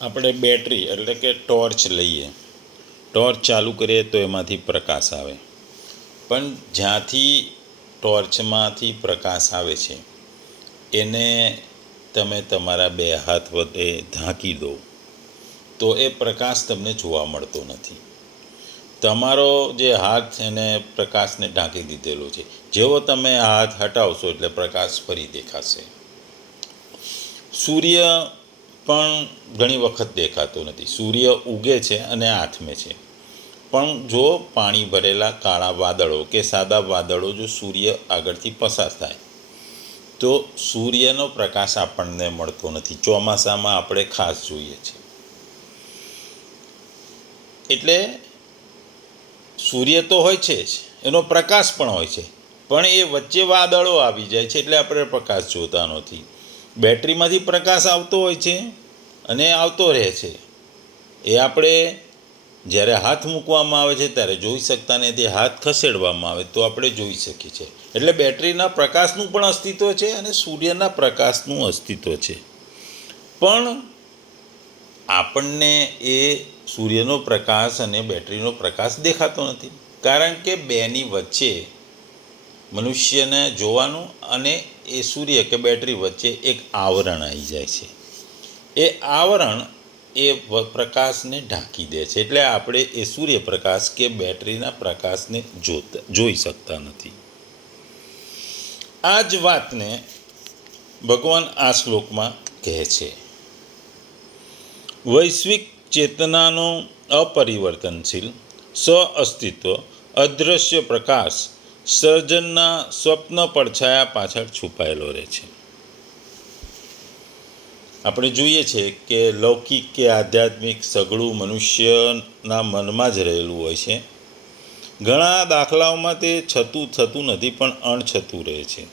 આપણે બેટરી એટલે કે ટોર્ચ લઈએ. ટોર્ચ ચાલુ કરીએ તો એમાંથી પ્રકાશ આવે. પણ જ્યાંથી ટોર્ચમાંથી પ્રકાશ આવે છે, એને તમે તમારા બે હાથ વડે ઢાંકી દો, તો એ પ્રકાશ તમને જોવા મળતો નથી. તમારો જે હાથ એને પ્રકાશને ઢાંકી દીધેલો છે, જેવો તમે હાથ હટાવશો એટલે પ્રકાશ ફરી દેખાશે. સૂર્ય પણ ઘણી વખત દેખાતો નથી. સૂર્ય ઉગે છે અને આથમે છે. પણ જો પાણી ભરેલા કાળા વાદળો કે સાદા વાદળો જો સૂર્ય આગળથી પસાર થાય, તો સૂર્યનો પ્રકાશ આપણને મળતો નથી. ચોમાસામાં આપણે ખાસ જોઈએ છીએ એટલે સૂર્ય તો હોય છે જ, એનો પ્રકાશ પણ હોય છે. પણ એ વચ્ચે વાદળો આવી જાય છે એટલે આપણે પ્રકાશ જોતા નથી. બેટરીમાંથી પ્રકાશ આવતો હોય છે. અને આવતો રહે છે. એ આપણે જ્યારે હાથ મૂકવામાં આવે છે ત્યારે જોઈ શકતા નથી હાથ ખસેડવામાં આવે, તો આપણે જોઈ શકીએ છીએ. એટલે બેટરીના પ્રકાશનું પણ અસ્તિત્વ છે અને સૂર્યના પ્રકાશનું અસ્તિત્વ છે. પણ આપણને એ સૂર્યનો પ્રકાશ અને બેટરીનો પ્રકાશ દેખાતો નથી. કારણ કે બેની વચ્ચે મનુષ્યને જોવાનું અને એ સૂર્ય કે બેટરી વચ્ચે એક આવરણ આવી જાય છે. એ આવરણ એ પ્રકાશને ઢાંકી દે છે. એટલે આપણે એ સૂર્યપ્રકાશ કે બેટરીના પ્રકાશને જોતા, જોઈ શકતા નથી. આ જ વાતને ભગવાન આ શ્લોકમાં કહે છે. વૈશ્વિક ચેતનાનો અપરિવર્તનશીલ સ્વ અસ્તિત્વ અદૃશ્ય પ્રકાશ સર્જનના સ્વપ્ન પડછાયા પાછળ છુપાયેલો રહે છે. આપણે જોઈએ છે કે લૌકિક કે આધ્યાત્મિક સઘળું મનુષ્યના મનમાં જ રહેલું હોય છે. ઘણા દાખલાઓમાં તે છતું થતું નથી, પણ અણછતું રહે છે.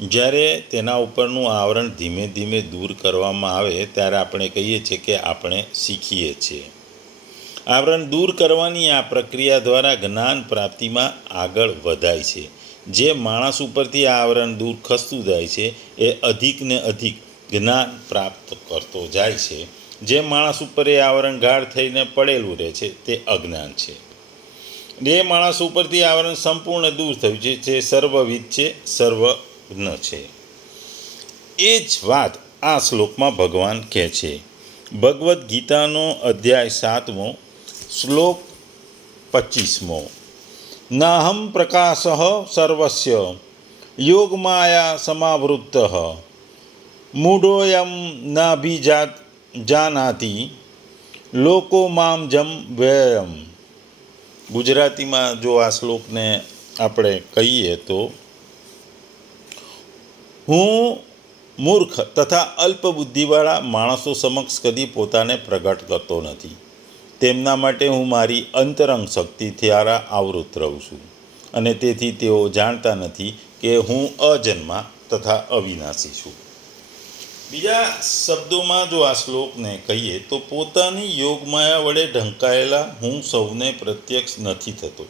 જ્યારે તેના ઉપરનું આવરણ ધીમે ધીમે દૂર કરવામાં આવે, ત્યારે આપણે કહીએ છીએ કે આપણે શીખીએ છીએ. આવરણ દૂર કરવાની આ પ્રક્રિયા દ્વારા જ્ઞાન પ્રાપ્તિમાં આગળ વધાય છે. જે માણસ ઉપરથી આ આવરણ દૂર ખસતું જાય છે, એ અધિક ને અધિક જ્ઞાન પ્રાપ્ત કરતો જાય છે, જે માણસ ઉપર એ આવરણ ગાઢ થઈને પડેલું રહે છે, તે અજ્ઞાન છે. એ માણસ ઉપરથી આવરણ સંપૂર્ણ દૂર થયું છે, જે સર્વવિદ છે, સર્વજ્ઞ છે. એ જ વાત આ શ્લોકમાં ભગવાન કહે છે. ભગવદ્ ગીતાનો અધ્યાય સાતમો, શ્લોક પચીસમો. નાહમ પ્રકાશ સર્વસ્ય, યોગમાયા સમાવૃત્ત. મૂઢોયમ નાભિજાત જાનાતી લોકો મામ જમ વ્યયમ ગુજરાતીમાં જો આ શ્લોકને આપણે કહીએ તો, હું મૂર્ખ તથા અલ્પબુદ્ધિવાળા માણસો સમક્ષ કદી પોતાને પ્રગટ કરતો નથી. તેમના માટે હું મારી અંતરંગ શક્તિ દ્વારા આવૃત રહું છું. અને તેથી તેઓ જાણતા નથી કે હું અજન્મા તથા અવિનાશી છું. બીજા શબ્દોમાં જો આ શ્લોકને કહીએ, તો પોતાની યોગમાયા વડે ઢંકાયેલા હું સૌને પ્રત્યક્ષ નથી થતો.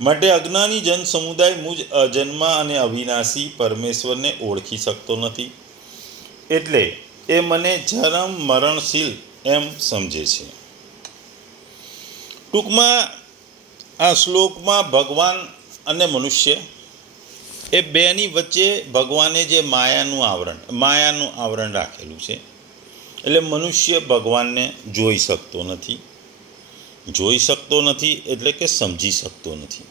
માટે અજ્ઞાની જન સમુદાય મુજ અજન્મા અને અવિનાશી પરમેશ્વરને ઓળખી શકતો નથી. એટલે એ મને જરમ મરણશીલ એમ સમજે છે. ટૂંકમાં આ શ્લોકમાં ભગવાન અને મનુષ્ય એ બેની વચ્ચે ભગવાને જે માયાનું આવરણ માયાનું આવરણ રાખેલું છે, એટલે મનુષ્ય ભગવાનને જોઈ શકતો નથી. જોઈ શકતો નથી એટલે કે સમજી શકતો નથી.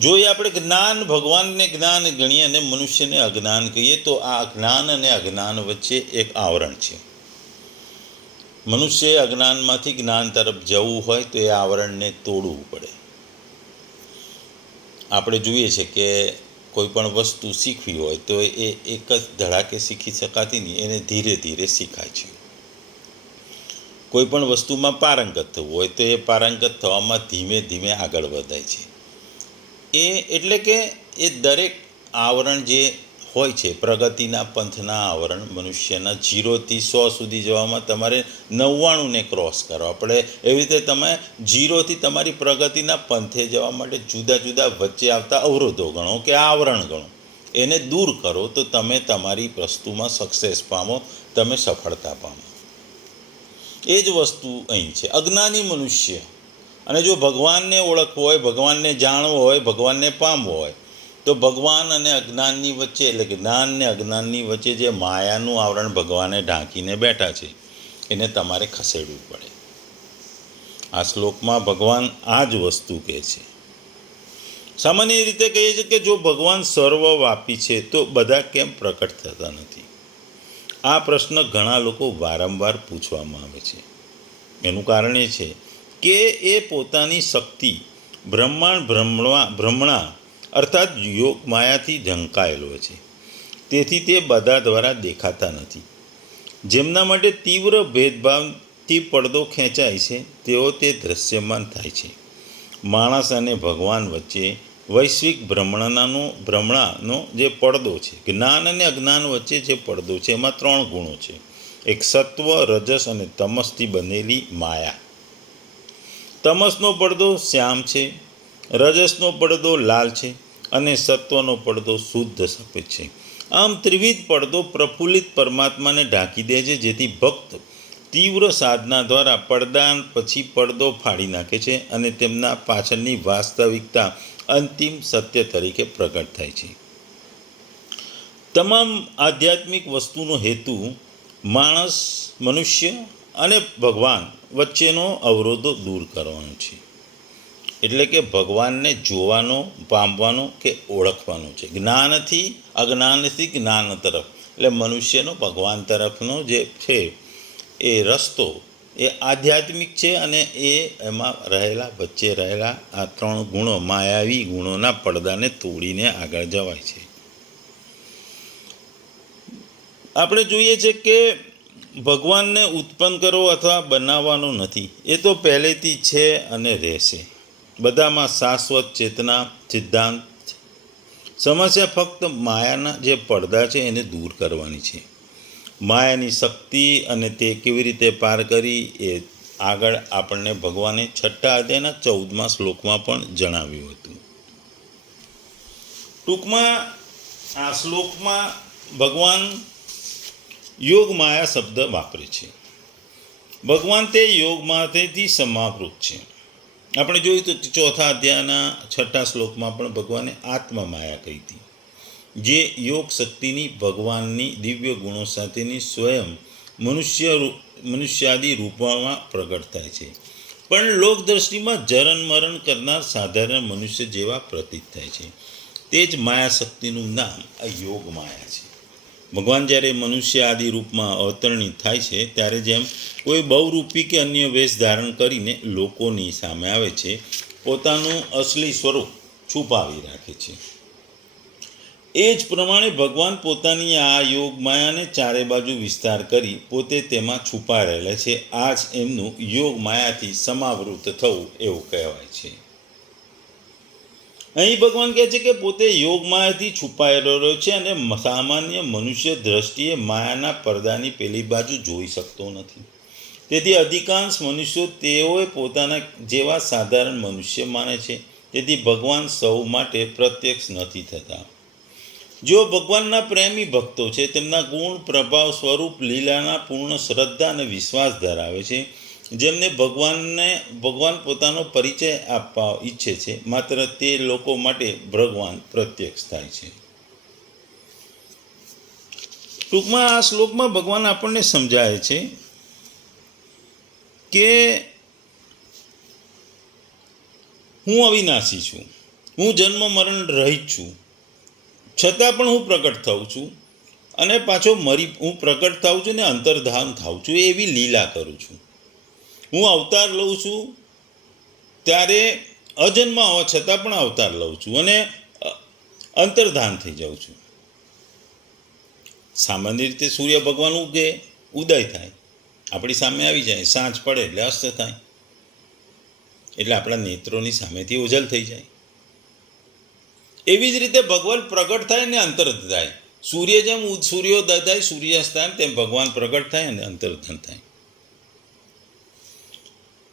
જો એ આપણે જ્ઞાન, ભગવાનને જ્ઞાન ગણીએ અને મનુષ્યને અજ્ઞાન કહીએ, તો આ જ્ઞાન અને અજ્ઞાન વચ્ચે એક આવરણ છે. મનુષ્ય અજ્ઞાનમાંથી જ્ઞાન તરફ જવું હોય તો એ આવરણને તોડવું પડે. આપણે જોઈએ છે કે કોઈ પણ વસ્તુ શીખવી હોય તો એ એક જ ધડાકે શીખી શકાતી નહીં, એને ધીરે ધીરે શીખાય છે. કોઈ પણ વસ્તુમાં પારંગત થવું હોય તો એ પારંગત થવામાં ધીમે ધીમે આગળ વધાય છે. એ એટલે કે એ દરેક આવરણ જે હોય છે. પ્રગતિના પંથના આવરણ મનુષ્યના જીરોથી સો સુધી જવામાં તમારે નવ્વાણુંને ક્રોસ કરો. આપણે એવી રીતે તમે જીરોથી તમારી પ્રગતિના પંથે જવા માટે જુદા જુદા વચ્ચે આવતા અવરોધો ગણો કે આવરણ ગણો. એને દૂર કરો તો તમે તમારી વસ્તુમાં સક્સેસ પામો, તમે સફળતા પામો. એ જ વસ્તુ અહીં છે. અજ્ઞાની મનુષ્ય અને જો ભગવાનને ઓળખવો હોય, ભગવાનને જાણવો હોય, ભગવાનને પામવો હોય તો ભગવાન અને અજ્ઞાનની વચ્ચે, એટલે જ્ઞાન અને અજ્ઞાનની વચ્ચે જે માયાનું આવરણ ભગવાને ઢાંકીને બેઠા છે, એને તમારે ખસેડવું પડે. આ શ્લોકમાં ભગવાન આ જ વસ્તુ કહે છે. સામાન્ય રીતે કહીએ છીએ કે જો ભગવાન સર્વવ્યાપી છે, તો બધા કેમ પ્રકટ થતા નથી? આ પ્રશ્ન ઘણા લોકો વારંવાર પૂછવામાં આવે છે. એનું કારણ એ છે કે એ પોતાની શક્તિ બ્રહ્માંડ ભ્રમણા ભ્રમણા અર્થાત યોગ માયાથી ઢંકાયેલો છે. તેથી તે બધા દ્વારા દેખાતા નથી. જેમના માટે તીવ્ર ભેદભાવથી પડદો ખેંચાય છે, તેઓ તે દૃશ્યમાન થાય છે. માણસ અને ભગવાન વચ્ચે વૈશ્વિક ભ્રમણાનો ભ્રમણાનો જે પડદો છે, જ્ઞાન અને અજ્ઞાન વચ્ચે જે પડદો છે, એમાં ત્રણ ગુણો છે. એક સત્વ, રજસ અને તમસથી બનેલી માયા. તમસનો પડદો શ્યામ છે, રજસનો પડદો લાલ છે અને સત્વનો પડદો શુદ્ધ સફેદ છે. આમ ત્રિવિધ પડદો પ્રફુલ્લિત પરમાત્માને ઢાંકી દે છે, જેથી ભક્ત તીવ્ર સાધના દ્વારા પડદા પછી પડદો ફાડી નાખે છે અને તેમના પાછળની વાસ્તવિકતા અંતિમ સત્ય તરીકે પ્રગટ થાય છે. તમામ આધ્યાત્મિક વસ્તુનો હેતુ માણસ, મનુષ્ય અને ભગવાન વચ્ચેનો અવરોધો દૂર કરવાનો છે. એટલે કે ભગવાનને જોવાનો, પામવાનો કે ઓળખવાનો છે. જ્ઞાનથી અજ્ઞાનથી જ્ઞાન તરફ. એટલે મનુષ્યનો ભગવાન તરફનો જે છે, એ રસ્તો એ આધ્યાત્મિક છે અને એ એમાં રહેલા, વચ્ચે રહેલા આ ત્રણ ગુણો, માયાવી ગુણોના પડદાને તોડીને આગળ જવાય છે. આપણે જોઈએ છે કે ભગવાનને ઉત્પન્ન કરવો અથવા બનાવવાનો નથી. એ તો પહેલેથી છે અને રહેશે. બધામાં શાશ્વત ચેતના, સિદ્ધાંત. સમસ્યા ફક્ત માયાના જે પડદા છે એને દૂર કરવાની છે. માયાની શક્તિ અને તે કેવી રીતે પાર કરી એ આગળ આપણને ભગવાને છઠ્ઠા અધ્યાયના ચૌદમા શ્લોકમાં પણ જણાવ્યું હતું. ટૂંકમાં આ શ્લોકમાં ભગવાન યોગ માયા શબ્દ વાપરે છે. ભગવાન તે યોગ માયાથી સમાવૃત છે. આપણે જોયું તો ચોથા અધ્યાયના છઠ્ઠા શ્લોકમાં પણ ભગવાને આત્મા માયા કહી હતી. જે યોગ શક્તિની ભગવાનની દિવ્ય ગુણો સાથેની સ્વયં મનુષ્ય મનુષ્યાદી રૂપમાં પ્રગટ થાય છે. પણ લોક દ્રષ્ટિમાં જરણ મરણ કરનાર સાધારણ મનુષ્ય જેવા પ્રતીત થાય છે. તે જ માયા શક્તિનું નામ આ યોગ માયા છે. ભગવાન જ્યારે મનુષ્ય આદિ રૂપમાં અવતરણિત થાય છે, ત્યારે જેમ કોઈ બહુરૂપી કે અન્ય વેશ ધારણ કરીને લોકોની સામે આવે છે, પોતાનું અસલી સ્વરૂપ છુપાવી રાખે છે. એ જ પ્રમાણે ભગવાન પોતાની આ યોગ માયાને ચારે બાજુ વિસ્તાર કરી પોતે તેમાં છુપા રહેલા છે. આ જ એમનું યોગ માયાથી સમાવૃત થવું એવું કહેવાય છે. અહીં ભગવાન કહે છે કે પોતે યોગ માયાથી છુપાયેલો રહ્યો છે અને સામાન્ય મનુષ્ય દ્રષ્ટિએ માયાના પડદાની પેલી બાજુ જોઈ શકતો નથી. તેથી અધિકાંશ મનુષ્યો તેઓએ પોતાના જેવા સાધારણ મનુષ્ય માને છે. તેથી ભગવાન સૌ માટે પ્રત્યક્ષ નથી થતા. જેઓ ભગવાનના પ્રેમી ભક્તો છે, તેમના ગુણ પ્રભાવ સ્વરૂપ લીલાના પૂર્ણ શ્રદ્ધા અને વિશ્વાસ ધરાવે છે જેમને ભગવાનને, ભગવાન પોતાનો પરિચય આપવા ઈચ્છે છે. માત્ર તે લોકો માટે ભગવાન પ્રત્યક્ષ થાય છે. ટૂંકમાં આ શ્લોકમાં ભગવાન આપણને સમજાય છે કે હું અવિનાશી છું. હું જન્મ મરણ રહિત છું. છતાં પણ હું પ્રગટ થઉં છું અને પાછો મરી, હું પ્રગટ થાઉં છું ને અંતર્ધાન થાઉં છું. એવી લીલા કરું છું. હું અવતાર લઉં છું, ત્યારે અજન્મ હોવા છતાં પણ અવતાર લઉં છું અને અંતર્ધાન થઈ જાઉં છું. સામાન્ય રીતે સૂર્ય ભગવાન ઉગે, ઉદય થાય. આપણી સામે આવી જાય, સાંજ પડે એટલે અસ્ત થાય. એટલે આપણા નેત્રોની સામેથી ઓઝલ થઈ જાય. એવી જ રીતે ભગવાન પ્રગટ થાય ને અંતર થાય સૂર્ય જેમ સૂર્યોદય થાય, સૂર્યાસ્ત થાય, તેમ ભગવાન પ્રગટ થાય અને અંતર્ધન થાય.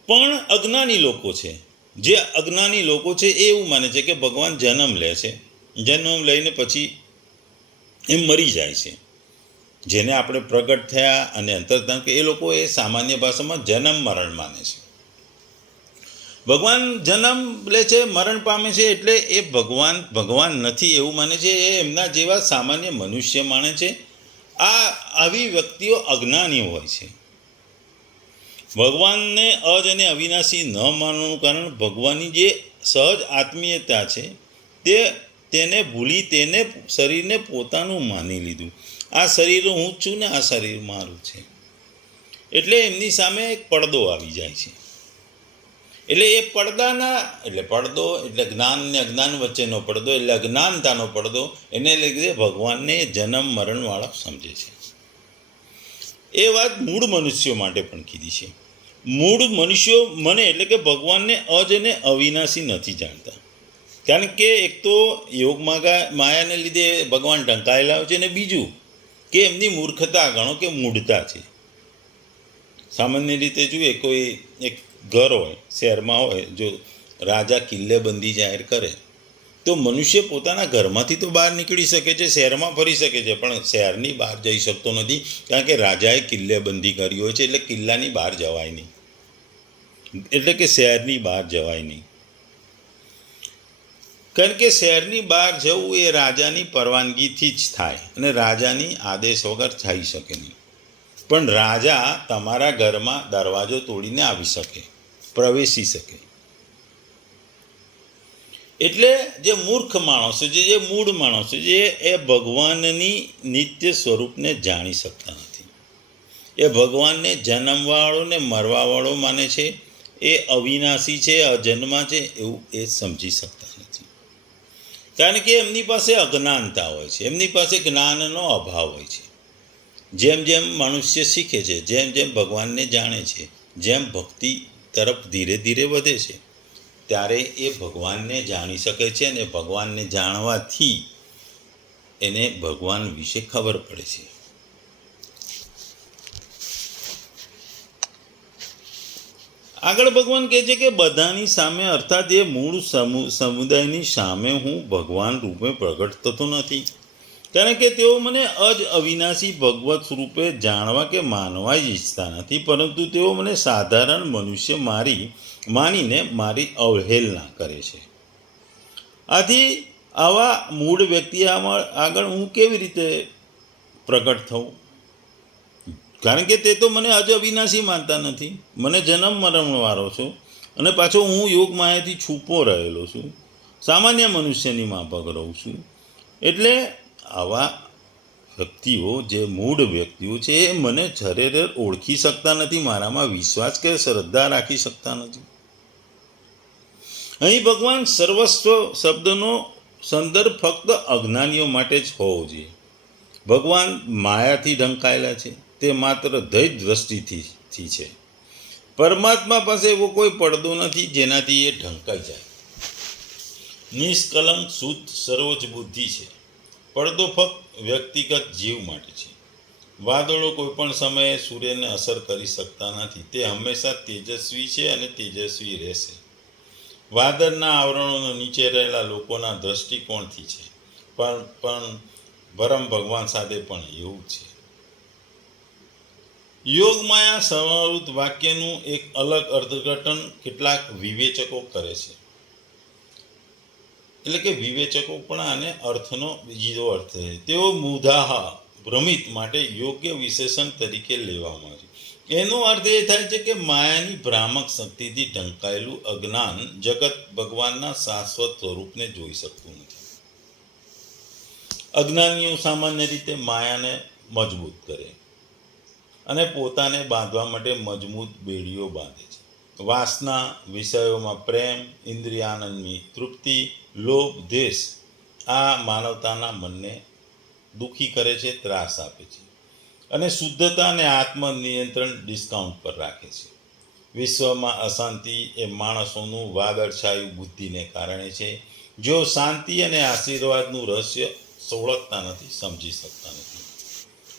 પણ અજ્ઞાની લોકો છે. જે અજ્ઞાની લોકો છે એ એવું માને છે કે ભગવાન જન્મ લે છે. જન્મ લઈને પછી એ મરી જાય છે. જેને આપણે પ્રગટ થયા અને અંતરધામ કે એ લોકો એ સામાન્ય ભાષામાં જન્મ મરણ માને છે. ભગવાન જન્મ લે છે, મરણ પામે છે એટલે એ ભગવાન ભગવાન નથી એવું માને છે. એ એમના જેવા સામાન્ય મનુષ્ય માને છે. આ આવી વ્યક્તિઓ અજ્ઞાની હોય છે. ભગવાનને અજ અને અવિનાશી ન માનવાનું કારણ ભગવાનની જે સહજ આત્મીયતા છે, તે તેને ભૂલી તેને શરીરને પોતાનું માની લીધું. આ શરીર હું જ છું ને આ શરીર મારું છે. એટલે એમની સામે એક પડદો આવી જાય છે. એટલે એ પડદાના, એટલે પડદો, એટલે જ્ઞાન ને અજ્ઞાન વચ્ચેનો પડદો, એટલે અજ્ઞાનતાનો પડદો, એને લીધે ભગવાનને જન્મ મરણવાળા સમજે છે. એ વાત મૂળ મનુષ્યો માટે પણ કીધી છે. મૂળ મનુષ્યો મને એટલે કે ભગવાનને અજ અને અવિનાશી નથી જાણતા. કારણ કે એક તો યોગ માગા માયાને લીધે ભગવાન ઢંકાયેલા હોય છે અને બીજું કે એમની મૂર્ખતા ગણો કે મૂઢતા છે. સામાન્ય રીતે જોઈએ કોઈ એક ઘર હોય, શહેરમાં હોય, જો રાજા કિલ્લેબંધી જાહેર કરે, તો મનુષ્ય પોતાના ઘરમાંથી તો બહાર નીકળી શકે છે, શહેરમાં ફરી શકે છે, પણ શહેરની બહાર જઈ શકતો નથી. કારણ કે રાજાએ કિલ્લેબંધી કરી હોય છે એટલે કિલ્લાની બહાર જવાય નહીં. એટલે કે શહેરની બહાર જવાય નહીં. કારણ કે શહેરની બહાર જવું એ રાજાની પરવાનગીથી જ થાય અને રાજાની આદેશ વગર થઈ શકે નહીં. પણ રાજા તમારા ઘરમાં દરવાજો તોડીને આવી શકે, પ્રવેશી શકે. એટલે જે મૂર્ખ માણસો છે, જે મૂળ માણસો છે એ ભગવાનની નિત્ય સ્વરૂપને જાણી શકતા નથી. એ ભગવાનને જન્મવાળો ને મરવાવાળો માને છે એ અવિનાશી છે, અજન્મા છે, એવું એ સમજી શકતા નથી. કારણ કે એમની પાસે અજ્ઞાનતા હોય છે, એમની પાસે જ્ઞાનનો અભાવ હોય છે. જેમ જેમ મનુષ્ય શીખે છે, જેમ જેમ ભગવાનને જાણે છે, જેમ ભક્તિ તરફ ધીરે ધીરે વધે છે, ત્યારે એ ભગવાનને જાણી શકે છે અને ભગવાનને જાણવાથી એને ભગવાન વિશે ખબર પડે છે. આગળ ભગવાન કહે છે કે બધાની સામે, અર્થાત એ મૂળ સમુ, સમુદાયની સામે હું ભગવાન રૂપે પ્રગટ થતો નથી. કારણ કે તેઓ મને અજ અવિનાશી ભગવત સ્વરૂપે જાણવા કે માનવા જ ઈચ્છતા નથી, પરંતુ તેઓ મને સાધારણ મનુષ્ય મારી, માનીને મારી અવહેલના કરે છે. આથી આવા મૂળ વ્યક્તિ આગળ હું કેવી રીતે પ્રગટ થઉં? કારણ કે તે તો મને અજ અવિનાશી માનતા નથી. મને જન્મ મરણવાળો છો અને પાછો હું યોગ માયાથી છૂપો રહેલો છું. સામાન્ય મનુષ્યની માફક રહું છું. એટલે આવા વ્યક્તિઓ, જે મૂળ વ્યક્તિઓ છે, એ મને જરેરે ઓળખી શકતા નથી, મારામાં વિશ્વાસ કે શ્રદ્ધા રાખી શકતા નથી. અહીં ભગવાન સર્વસ્વ શબ્દનો સંદર્ભ ફક્ત અજ્ઞાનીઓ માટે જ હોવો જોઈએ. ભગવાન માયાથી ઢંકાયેલા છે. તે માત્ર દૈત દ્રષ્ટિથી છે. પરમાત્મા પાસે એવો કોઈ પડદો નથી જેનાથી એ ઢંકાઈ જાય. નિષ્કલંક, શુદ્ધ, સર્વોચ્ચ બુદ્ધિ છે. પડદો ફક્ત વ્યક્તિગત જીવ માટે છે. વાદળો કોઈ પણ સમયે સૂર્યને અસર કરી શકતા નથી. તે હંમેશા તેજસ્વી છે અને તેજસ્વી રહેશે. વાદળના આવરણો નીચે રહેલા લોકોના દ્રષ્ટિકોણથી છે. પણ પણ પરમ ભગવાન સાથે પણ એવું છે. યોગ માયા સમાવૃત વાક્યનું એક અલગ અર્થઘટન કેટલાક વિવેચકો કરે છે. એટલે કે વિવેચકો પણ આને અર્થનો બીજો અર્થ છે. તેઓ મુદાહા ભ્રમિત માટે યોગ્ય વિશેષણ તરીકે લેવામાં આવે છે. એનો અર્થ એ થાય છે કે માયાની ભ્રામક શક્તિથી ઢંકાયેલું અજ્ઞાન જગત ભગવાનના શાશ્વત સ્વરૂપને જોઈ શકતું નથી. અજ્ઞાનીઓ સામાન્ય રીતે માયાને મજબૂત કરે. અને પોતાને બાંધવા માટે મજબૂત બેડીઓ બાંધે છે. વાસના વિષયોમાં પ્રેમ, ઇન્દ્રિયાનંદની તૃપ્તિ, લોભ, દેશ, આ માનવતાના મનને દુઃખી કરે છે, ત્રાસ આપે છે અને શુદ્ધતા અને આત્મનિયંત્રણ ડિસ્કાઉન્ટ પર રાખે છે. વિશ્વમાં અશાંતિ એ માણસોનું વાદળછાયું બુદ્ધિને કારણે છે. જો શાંતિ અને આશીર્વાદનું રહસ્ય સોળખતા નથી, સમજી શકતા નથી.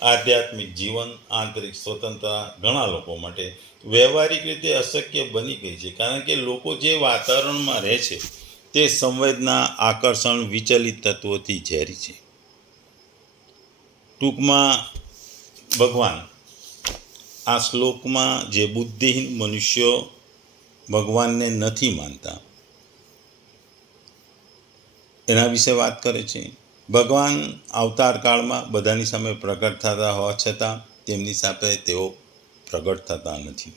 આધ્યાત્મિક જીવન, આંતરિક સ્વતંત્રતા ઘણા લોકો માટે વ્યવહારિક રીતે અશક્ય બની ગઈ છે. કારણ કે લોકો જે વાતાવરણમાં રહે છે, તે સંવેદના, આકર્ષણ, વિચલિત તત્વોથી ઝેરી છે. ટૂંકમાં, ભગવાન, આ શ્લોકમાં જે બુદ્ધિહીન મનુષ્યો ભગવાનને નથી માનતા, એના વિશે વાત કરે છે. ભગવાન અવતાર કાળમાં બધાની સામે પ્રગટ થતા હોવા છતાં તેમની સાથે તેઓ પ્રગટ થતા નથી.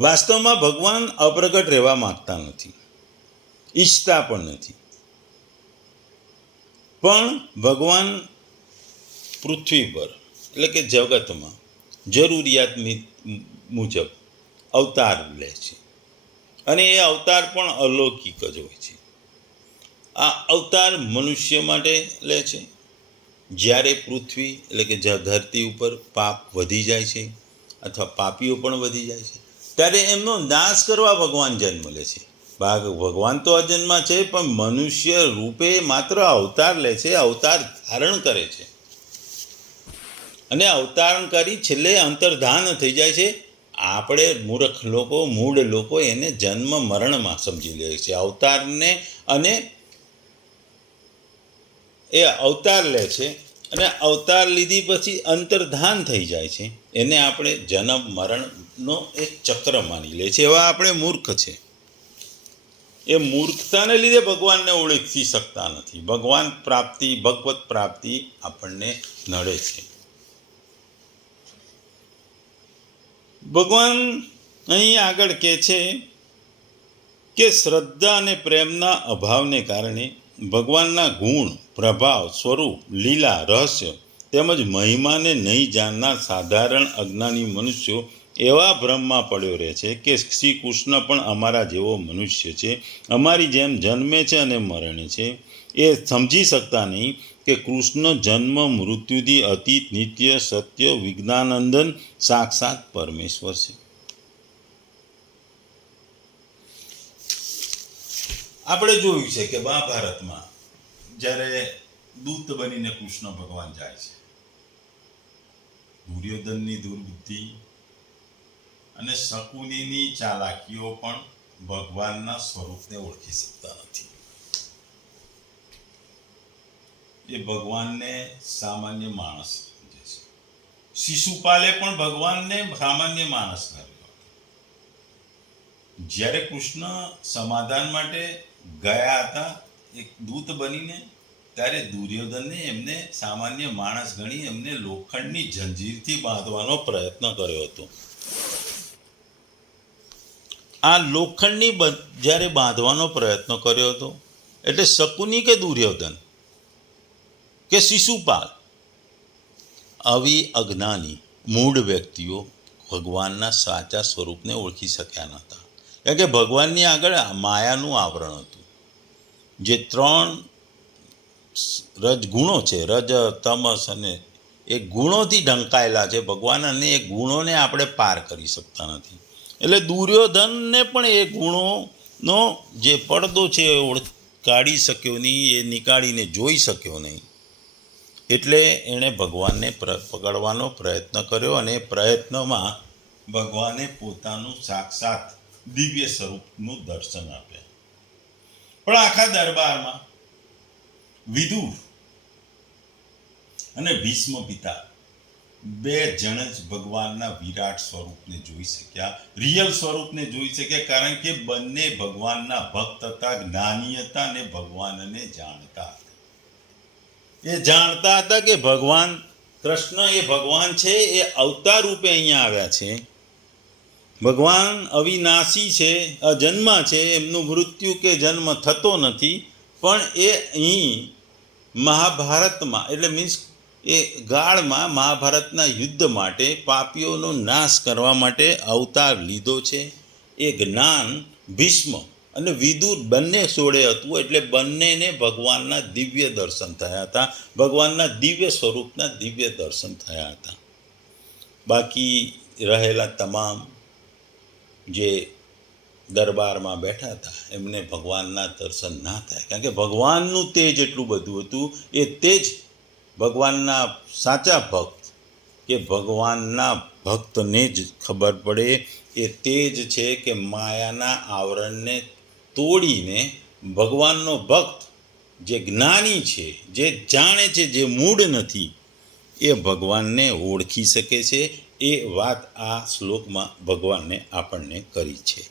વાસ્તવમાં ભગવાન અપ્રગટ રહેવા માંગતા નથી. ઈચ્છતા પણ નથી. પણ ભગવાન પૃથ્વી પર એટલે કે જગતમાં જરૂરિયાત મુજબ અવતાર લે છે. અને એ અવતાર પણ અલૌકિક જ હોય છે. આ અવતાર મનુષ્ય માટે લે છે. જ્યારે પૃથ્વી એટલે કે ધરતી ઉપર પાપ વધી જાય છે અથવા પાપીઓ પણ વધી જાય છે, ત્યારે એમનો નાશ કરવા ભગવાન જન્મ લે છે. ભાગ ભગવાન તો અજન્મા છે, પણ મનુષ્ય રૂપે માત્ર અવતાર લે છે, અવતાર ધારણ કરે છે. અને અવતારણ કરી છેલ્લે અંતર્ધાન થઈ જાય છે. આપણે મૂર્ખ લોકો મૂળ લોકો એને જન્મ મરણમાં સમજી લે છે. અવતારને અને એ અવતાર લે છે અને અવતાર લીધી પછી અંતર્ધાન થઈ જાય છે. એને આપણે જન્મ, મરણનો એક ચક્ર માની લે છે. એવા આપણે મૂર્ખ છે. એ મૂર્ખતાને લીધે ભગવાનને ઓળખી શકતા નથી. ભગવાન પ્રાપ્તિ, ભગવત પ્રાપ્તિ આપણને નડે છે. ભગવાન અહીં આગળ કહે છે કે શ્રદ્ધા અને પ્રેમના અભાવને કારણે ભગવાનના ગુણ, પ્રભાવ, સ્વરૂપ, લીલા, રહસ્ય તેમજ મહિમાને નહીં જાણનાર સાધારણ અજ્ઞાની મનુષ્યો એવા ભ્રમમાં પડ્યો રહે છે કે શ્રી કૃષ્ણ પણ અમારા જેવો મનુષ્ય છે. અમારી જેમ જન્મે છે અને મરણે છે. એ સમજી શકતા નહીં કે કૃષ્ણ જન્મ મૃત્યુથી અતીત, નિત્ય, સત્ય, વિજ્ઞાનંદન સાક્ષાત પરમેશ્વર છે. આપણે જોયું છે કે મહાભારતમાં જ્યારે દૂત બનીને કૃષ્ણ ભગવાન જાય છે, દુર્યોધનની દુર્બુદ્ધિ અને શકુનીની ચાલાકીઓ પણ ભગવાનના સ્વરૂપને ઓળખી શકતા નથી. એ ભગવાનને સામાન્ય માણસ સમજે છે. શિશુપાલે પણ ભગવાનને સામાન્ય માણસ કર્યો જ્યારે કૃષ્ણ સમાધાન માટે ગયા હતા, એક દૂત બનીને, ત્યારે દુર્યોધનને એમને સામાન્ય માણસ ગણી એમને લોખંડની જંજીરથી બાંધવાનો પ્રયત્ન કર્યો હતો. આ લોખંડની જ્યારે બાંધવાનો પ્રયત્ન કર્યો હતો, એટલે શકુની કે દુર્યોધન? કે શિશુપાલ? આવી અજ્ઞાની મૂળ વ્યક્તિઓ ભગવાનના સાચા સ્વરૂપને ઓળખી શક્યા નહોતા. કારણ કે ભગવાનની આગળ માયાનું આવરણ હતું. જે ત્રણ રજગુણો છે, રજ, તમસ અને એ ગુણોથી ઢંકાયેલા છે. ભગવાન અને એ ગુણોને આપણે પાર કરી શકતા નથી. એટલે દુર્યોધનને પણ એ ગુણોનો જે પડદો છે એ ઓળખ કાઢી શક્યો નહીં, એ નીકાળીને જોઈ શક્યો નહીં. એટલે એણે ભગવાનને પકડવાનો પ્રયત્ન કર્યો અને પ્રયત્નમાં ભગવાને પોતાનું સાક્ષાત દિવ્ય સ્વરૂપનું દર્શન આપે. પણ આખા દરબારમાં વિદુર અને ભીષ્મ પિતા બે જણ જ ભગવાનના વિરાટ સ્વરૂપને જોઈ શક્યા. રિયલ સ્વરૂપને જોઈ શક્યા કારણ કે બંને ભગવાનના ભક્ત હતા, જ્ઞાની હતા અને ભગવાનને જાણતા હતા. એ જાણતા હતા કે ભગવાન કૃષ્ણ એ ભગવાન છે, એ અવતાર રૂપે અહીંયા આવ્યા છે. ભગવાન અવિનાશી છે, અજન્મા છે, એમનું મૃત્યુ કે જન્મ થતો નથી, પણ એ અહીં મહાભારતમાં, એટલે મીન્સ એ ગાળમાં મહાભારતના યુદ્ધ માટે પાપીઓનો નાશ કરવા માટે અવતાર લીધો છે. એ જ્ઞાન ભીષ્મ અને વિદુર બંને સોળે હતું, એટલે બંનેને ભગવાનના દિવ્ય દર્શન થયા હતા, ભગવાનના દિવ્ય સ્વરૂપના દિવ્ય દર્શન થયા હતા. બાકી રહેલા તમામ જે દરબારમાં બેઠા હતા, એમને ભગવાનના દર્શન ના થાય. કારણ કે ભગવાનનું તેજ એટલું બધું હતું, એ તેજ ભગવાનના સાચા ભક્ત, કે ભગવાનના ભક્તને જ ખબર પડે, એ તેજ છે કે માયાના આવરણને તોડીને ભગવાનનો ભક્ત જે જ્ઞાની છે, જે જાણે છે, જે મૂળ નથી, એ ભગવાનને ઓળખી શકે છે એ વાત આ શ્લોકમાં ભગવાને આપણને કરી છે.